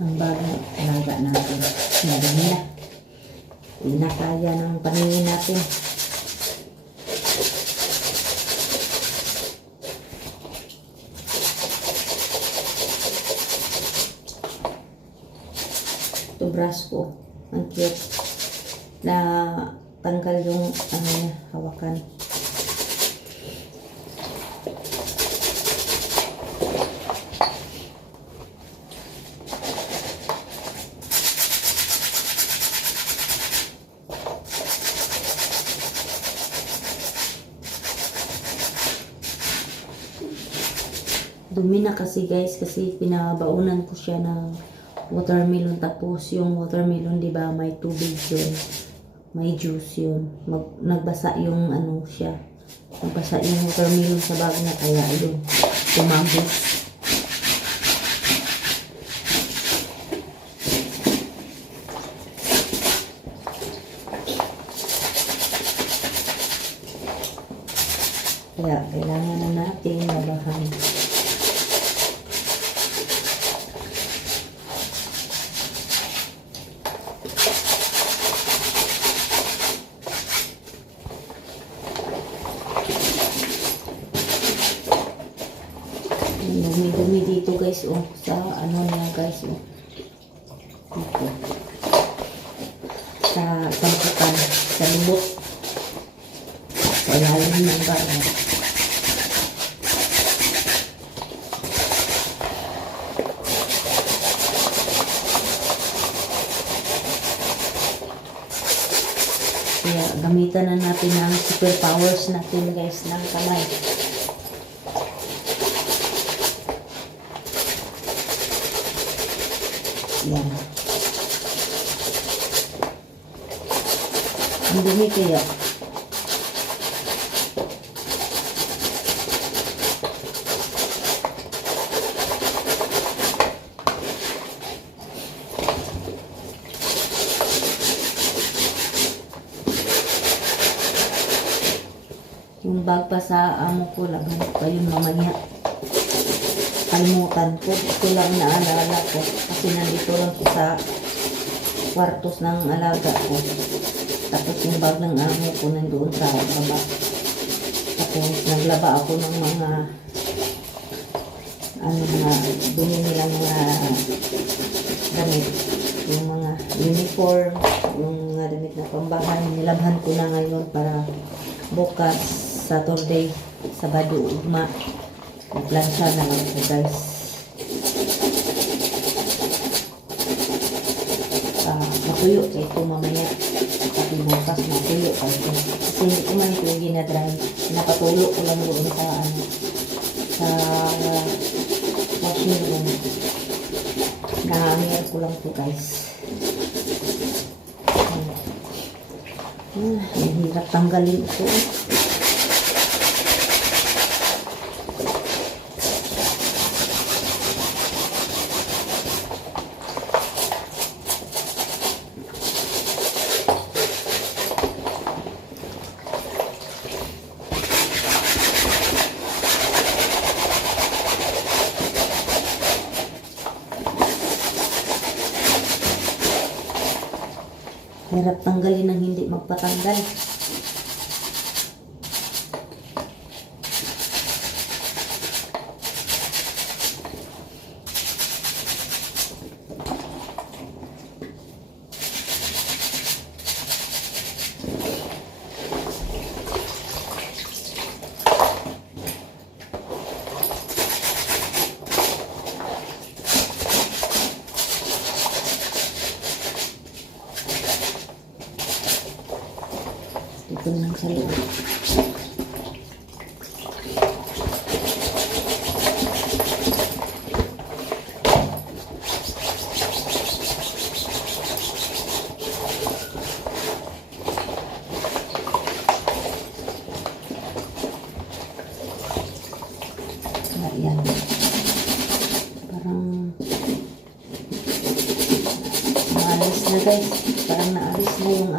ang bagong alaga natin. Madami na. Hindi na kaya ng paningin natin. Ito brush ko. Ang cute. Na tanggal yung hawakan. Dumi na kasi guys, kasi pinabaunan ko siya ng watermelon. Tapos yung watermelon, di ba, may tubig yun, may juice yun. Nagbasa yung siya, nagbasa yung watermelon sa bag niya, kaya yun, tumabos. Kaya kailangan na natin labahan. Dumi-dumi dito guys, sa niya guys, dito sa samputan, sa lubot, sa ilalim ng bahay. Kaya gamitan na natin ang superpowers natin guys, ng kamay. Yan. Ang dumi kaya. Yung bag pa sa amo ko, laban pa yun mamaya. Kalimutan ko. Ito lang naalala ko. Kasi nandito lang ko sa kwartos ng alaga ko. Tapos yung bag ng amo ko nandoon sa baba. Tapos naglaba ako ng mga dumi nilang mga damit. Yung mga uniform, yung mga damit na pambahan. Nilabhan ko na ngayon para bukas, Saturday, Sabado, Ugma. Nagplansya na lang ito guys. Matuyo kayo ito mamaya. Pati bukas matuyo kayo ito. Kasi hindi ko man ito ginadry. Napatulo ko lang doon sa washing room. Nahangir ko lang ito guys. Hirap tanggalin ito. Hirap tanggalin ng hindi magpatanggal. Ito lang sa loob. Ayan. Parang naalis na guys. Parang naalis na yung